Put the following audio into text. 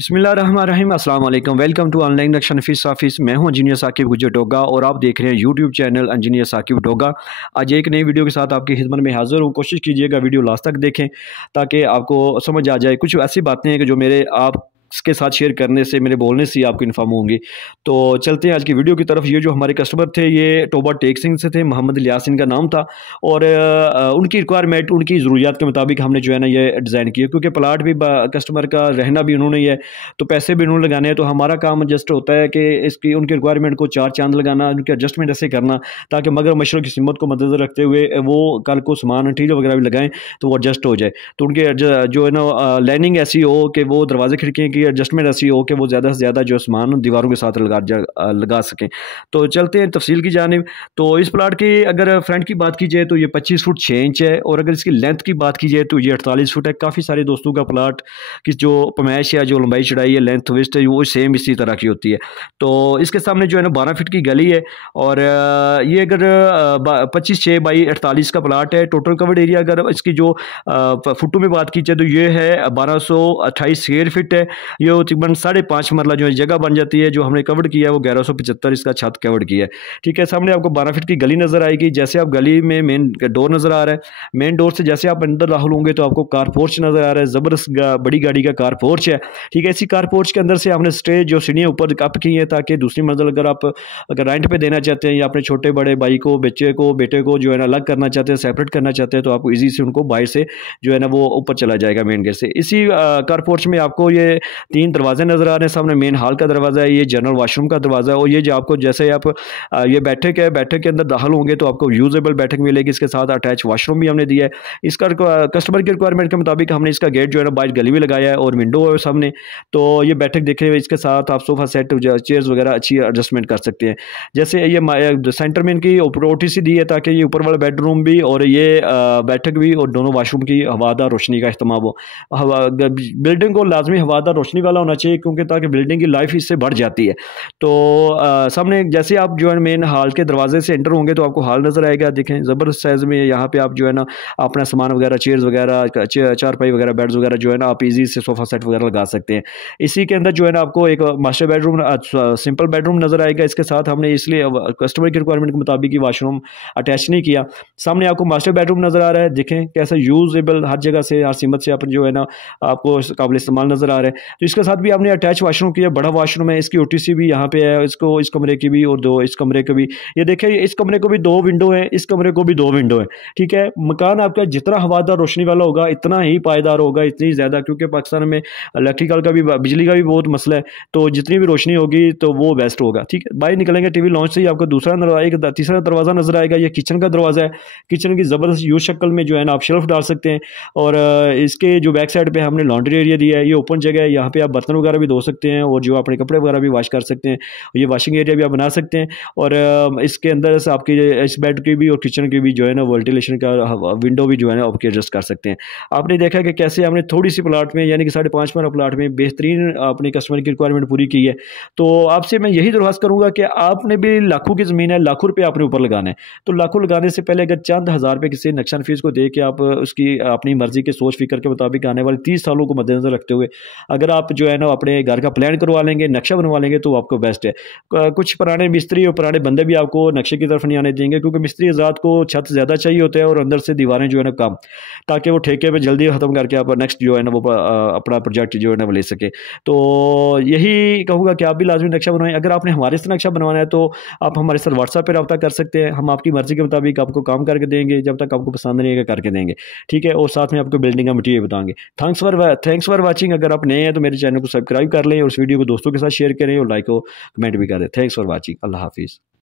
बिस्मिल्लाहिर्रहमानिर्रहीम अस्सलाम वालेकुम। वेलकम टू ऑनलाइन नक्शा नफीस ऑफिस। मैं हूं इंजीनियर साकिब गुज्जर डोगा और आप देख रहे हैं YouTube channel engineer Saqib Doga. आज एक नई वीडियो के साथ आपकी खिदमत में हाजिर हूं। कोशिश कीजिएगा वीडियो लास्ट तक देखें ताकि आपको समझ आ जाए। कुछ ऐसी बातें हैं कि जो मेरे आप के साथ शेयर करने से, मेरे बोलने से आपको इन्फॉर्म होंगी। तो चलते हैं आज की वीडियो की तरफ। ये जो हमारे कस्टमर थे ये टोबा टेक सिंह से थे, मोहम्मद इलियास इनका नाम था और उनकी रिक्वायरमेंट, उनकी ज़रूरियात के मुताबिक हमने जो है ना ये डिज़ाइन किया, क्योंकि प्लाट भी कस्टमर का रहना भी उन्होंने ही है तो पैसे भी उन्होंने लगाने हैं। तो हमारा काम जस्ट होता है कि इसकी उनकी रिक्वायरमेंट को चार चांद लगाना, उनकी एडजस्टमेंट ऐसे करना ताकि मगर मशरक़ की सिमत को मद्देनज़र रखते हुए वो कल को सामान इंटीरियर वगैरह भी लगाएं तो वो एडजस्ट हो जाए। तो उनके जो है ना लाइनिंग ऐसी हो कि वो दरवाजे खिड़कियों की एडजस्टमेंट ऐसी हो कि वो ज़्यादा से ज़्यादा जो सामान दीवारों के साथ लगा सकें। तो चलते हैं तफसील की जानिब। तो इस प्लाट की अगर फ्रंट की बात की जाए तो ये 25 फुट 6 इंच है और अगर इसकी लेंथ की बात की जाए तो ये 48 फुट है। काफ़ी सारे दोस्तों का प्लाट की जो पैमाइश है, जो लंबाई चढ़ाई है, लेंथ वेस्ट है, वो सेम इसी तरह की होती है। तो इसके सामने जो है ना 12 फीट की गली है और ये अगर 25/6 बाई 48 का प्लाट है। टोटल कवर्ड एरिया अगर इसकी जो फुटों में बात की जाए तो ये है 1228 स्क्वायर फीट है। ये तकरीबन 5.5 मरला जो है जगह बन जाती है। जो हमने कवर्ड किया है वो 1175 इसका छत कवर्ड किया है। ठीक है, सामने आपको 12 फीट की गली नजर आएगी। जैसे आप गली में मेन डोर नजर आ रहा है, मेन डोर से जैसे आप अंदर दाखिल होंगे तो आपको कार पोर्च नजर आ रहा है। जबरदस्त बड़ी गाड़ी का कार पोर्च है। ठीक है, इसी कार पोर्च के अंदर से आपने स्टेज जो सीढ़ियाँ ऊपर अप की है ताकि दूसरी मंजिल अगर रेंट पे देना चाहते हैं या अपने छोटे बड़े भाई को, बच्चे को, बेटे को जो है ना अलग करना चाहते हैं, सेपरेट करना चाहते हैं तो आपको ईजी से उनको बाहर से जो है ना वो ऊपर चला जाएगा मेन गेट से। इसी कार पोर्च में आपको ये 3 दरवाजे नजर आ रहे हैं। सामने मेन हॉल का दरवाजा है, ये जनरल वॉशरूम का दरवाजा है और ये जो आपको जैसे आप ये बैठक है, बैठक के अंदर दाखिल होंगे तो आपको यूजेबल बैठक मिलेगी। इसके साथ अटैच वॉशरूम भी हमने दिया है। इसका कस्टमर की रिक्वायरमेंट के मुताबिक हमने इसका गेट जो है ना बाहर गली में लगाया है और विंडो है सामने। तो ये बैठक देखे हुए इसके साथ आप सोफा सेट, चेयर्स वगैरह अच्छी एडजस्टमेंट कर सकते हैं। जैसे ये सेंटर में इनकी ओटीसी दी है ताकि ये ऊपर वाला बेडरूम भी और ये बैठक भी और दोनों वॉशरूम की हवादार रोशनी का इस्तेमाल हो। बिल्डिंग को लाजमी हवादार रोशनी वाला होना चाहिए क्योंकि ताकि बिल्डिंग की लाइफ इससे बढ़ जाती है। तो सामने जैसे आप जो है मेन हॉल के दरवाजे से एंटर होंगे तो आपको हॉल नज़र आएगा। देखें ज़बरदस्त साइज़ में यहाँ पे आप जो है ना अपना सामान वगैरह, चेयर्स वगैरह, चारपाई वगैरह, बेड्स वगैरह जो है ना आप इजी से सोफ़ा सेट वगैरह लगा सकते हैं। इसी के अंदर जो है ना आपको एक मास्टर बेडरूम, सिंपल बेडरूम नज़र आएगा। इसके साथ हमने इसलिए कस्टमर की रिक्वायरमेंट के मुताबिक ही वॉशरूम अटैच नहीं किया। सामने आपको मास्टर बेडरूम नज़र आ रहा है। देखें कैसा यूजेबल, हर जगह से, हर सीमत से आप जो है ना आपको काबिल इस्तेमाल नज़र आ रहा है। तो इसके साथ भी आपने अटैच वॉशरूम किया, बड़ा वॉशरूम है। इसकी ओटीसी भी यहाँ पे है, इसको इस कमरे की भी और दो इस कमरे के भी। ये देखें इस कमरे को भी 2 विंडो है, इस कमरे को भी 2 विंडो है। ठीक है, मकान आपका जितना हवादार रोशनी वाला होगा इतना ही पायदार होगा, इतनी ज़्यादा, क्योंकि पाकिस्तान में इलेक्ट्रिकल का भी, बिजली का भी बहुत मसला है। तो जितनी भी रोशनी होगी तो वो बेस्ट होगा। ठीक है, बाहर निकलेंगे टीवी लॉन्च से ही आपको तीसरा दरवाज़ा नजर आएगा। ये किचन का दरवाज़ा है। किचन की ज़बरदस्त यू शक्ल में जो है ना आप शेल्फ डाल सकते हैं और इसके जो बैक साइड पे हमने लॉन्ड्री एरिया दिया है। ये ओपन जगह है, यहाँ पे आप बर्तन वगैरह भी धो सकते हैं और जो अपने कपड़े वगैरह भी वॉश कर सकते हैं। ये वॉशिंग एरिया भी आप बना सकते हैं और इसके अंदर से आपकी इस बेड की भी और किचन की भी जो है ना वेंटिलेशन का विंडो भी जो है ना आपके एडजस्ट कर सकते हैं। आपने देखा कि कैसे हमने थोड़ी सी प्लाट में यानी कि 5.5 मरला प्लाट में बेहतरीन अपनी कस्टमर की रिक्वायरमेंट पूरी की है। तो आपसे मैं यही दरख्वास्त करूँगा कि आपने भी लाखों की ज़मीन है, लाखों रुपये आपने ऊपर लगाना है। तो लाखों लगाने से पहले अगर चंद हज़ार रुपये किसी नक्शा फीस को दे के आप उसकी अपनी मर्जी के सोच फिक्र के मुताबिक आने वाले 30 सालों को मद्देनजर रखते हुए अगर आप जो है ना अपने घर का प्लान करवा लेंगे, नक्शा बनवा लेंगे तो आपको बेस्ट है। कुछ पुराने मिस्त्री और पुराने बंदे भी आपको नक्शे की तरफ नहीं आने देंगे क्योंकि मिस्त्री आज़ाद को छत ज़्यादा चाहिए होता है और अंदर से दीवारें जो है ना कम, ताकि वो ठेके पे जल्दी ख़त्म करके आप नेक्स्ट जो है ना वो अपना प्रोजेक्ट जो है ना वो ले सके। तो यही कहूँगा कि आप भी लाजमी नक्शा बनवाएं। अगर आपने हमारे से नक्शा बनवाना है तो आप हमारे साथ व्हाट्सएप पर रब्ता कर सकते हैं। हम आपकी मर्ज़ी के मुताबिक आपको काम करके देंगे, जब तक आपको पसंद नहीं आएगा करके देंगे। ठीक है, और साथ में आपको बिल्डिंग का मटीरियल बताएंगे। Thanks for watching. अगर आप नए हैं तो मेरे चैनल को सब्सक्राइब कर लें और इस वीडियो को दोस्तों के साथ शेयर करें और लाइक और कमेंट भी करें। Thanks for watching. अल्लाह हाफिज़।